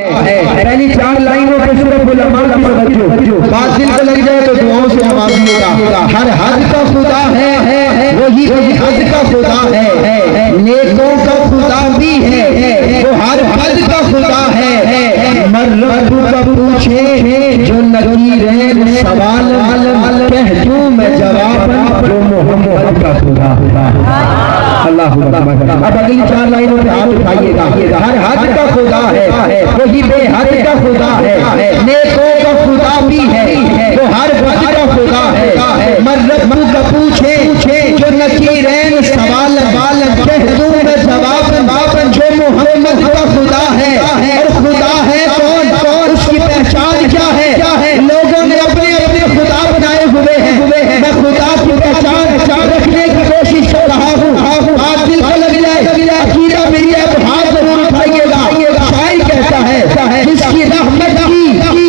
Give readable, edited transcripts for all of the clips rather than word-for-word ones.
पहली 4 लाइनों पे सिर्फ उलमा की तवज्जो, बात दिल को लग जाए तो दुआओं से नवाजिएगा। हर हद का खुदा है, वही हद का खुदा है, नेकों का खुदा भी है, वो हर हद का खुदा है। मर्रब का पूछे जो नकीरें सवाल कह दूं मैं जवाब जो मोहम्मद का खुदा। अल्लाह अब अगली 4 लाइनों में हाथ उठाइएगा। हर हद का खुदा है, वही बेहद का खुदा है, नेकों का खुदा भी है, वो हर हद का खुदा है। मर्रब का पूछे जो नकीरें सवाल कह दूं मैं जवाब जो मोहम्मद का खुदा है। और खुदा है कौन, उसकी पहचान क्या है? लोगों ने अपने अपने खुदा बनाए हुए हैं। मैं खुदा की पहचान रखने की कोशिश कर रहा हूँ। आप दिल को लग जाए अकीदा मेरी है तो हाथ जरूर उठाइएगा। शायर कहता है जिसकी रहमत की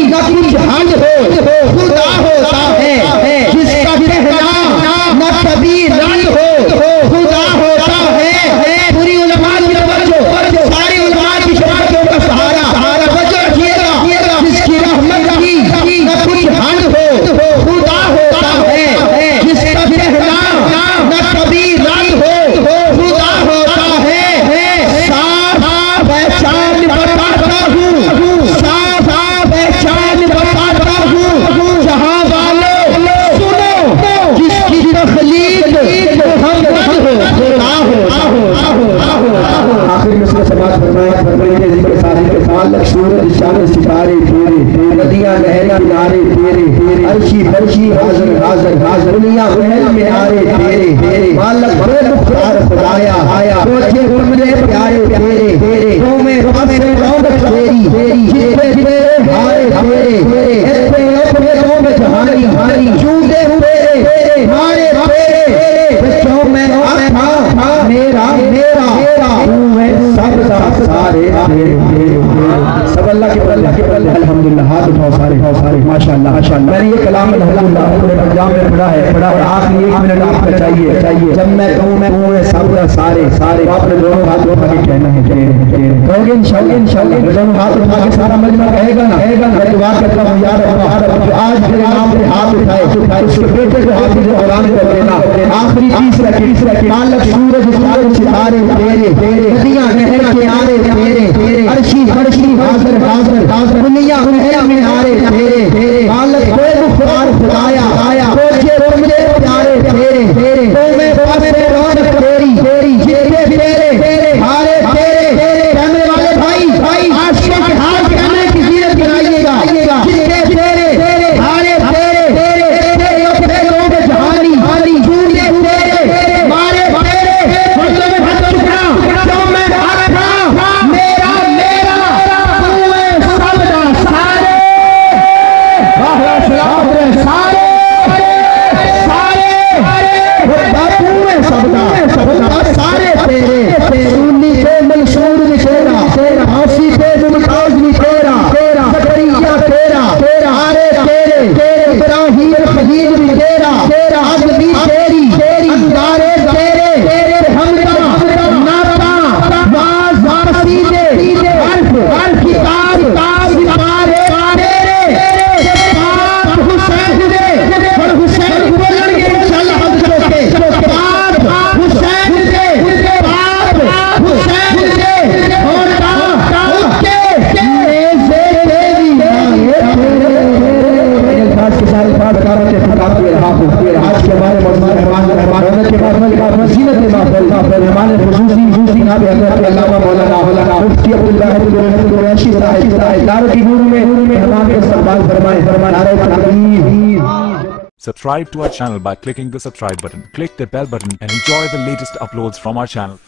न कुछ हद हो खुदा होता है, जिसका कहना न कभी रंग हो खुदा होता है। पूरी उलमा की तवज्जो, सारी उलमा की शबातों का सहारा तवज्जो रखिएगा। जिसकी रहमत की न कुछ हद हो खुदा होता है, जिसका कहना न कभी रंग हो खुदा होता है। साफ पहचान बताता हूँ, साफ पहचान बताता हूँ। जहाँ वालों सुनो जिसकी तखलीक मोहम्मद हो खुदा हो। आखिर में उसने समाज फरमाया जिक्र सारे के साथ सूरज चांद सितारे तेरे, नदियां नहरें किनारे तेरे, अर्शी फर्शी हाज़र दुनिया महल मीनारे तेरे, मालक बड़े मुख्तार खुदाया कोठे कमरे प्यारे तेरे, में रौनक तेरी जितने हारे तेरे, ऐसे अपने में जहानी चूके हुए मारे तेरे, बच्चों में था मेरा सब सारे सब अल्लाह के बल्ले। अल्हम्दुलिल्लाह हाथ उठाओ सारे माशाअल्लाह। मैंने ये कलाम अल्हम्दुलिल्लाह पूरे पंजाब में पढ़ा है और आखिरी 1 मिनट आपको चाहिए। जब मैं कहूँ सब सारे आपने दोनों हाथ उठा के कहना है कहोगे इंशाअल्लाह दोनों हाथ उठा के सारा मजमा कहेगा ना। मैं दुआ करता हूँ यार आज मेरे नाम पे हाथ उठाए उसके बेटे को हाफिज़ कुरान कर देना। आखिरी तीसरा मालक सूरज सितारे तेरे, नदियां नहर किनारे तेरे, अर्शी हाज़र दुनिया महल मीनारे तेरे, मालक बेमुख्तार खुदाया कोठे कमरे प्यारे तेरे, में पासे रौनक तेरी जितने तेरे हारे तेरे। कैमरे वाले भाई आशिकों के हाथ कैमरे की जीरत गिराइएगा। जितने तेरे हारे तेरे अपने लोग जहानी झूठे तेरे मारे तेरे, मतलब हाथ टुकड़ा जो मैं था मेरा Subscribe to our channel by clicking the subscribe button. Click the bell button and enjoy the latest uploads from our channel.